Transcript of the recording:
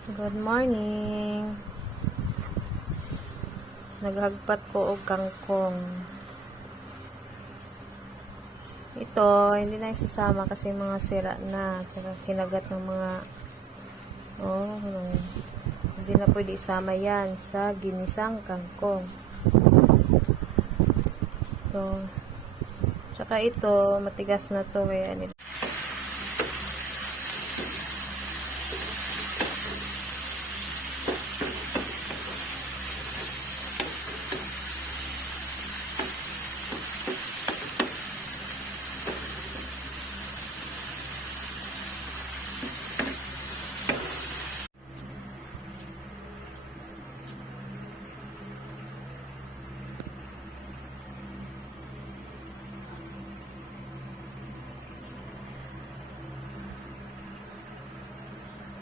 Good morning. Naghagpat ko og kangkong. Ito, hindi na isasama kasi mga sira na. Tsaka kinagat ng mga oh, ano, hindi na pwede isama yan sa ginisang kangkong. Ito. Tsaka ito, matigas na to. Kaya nito.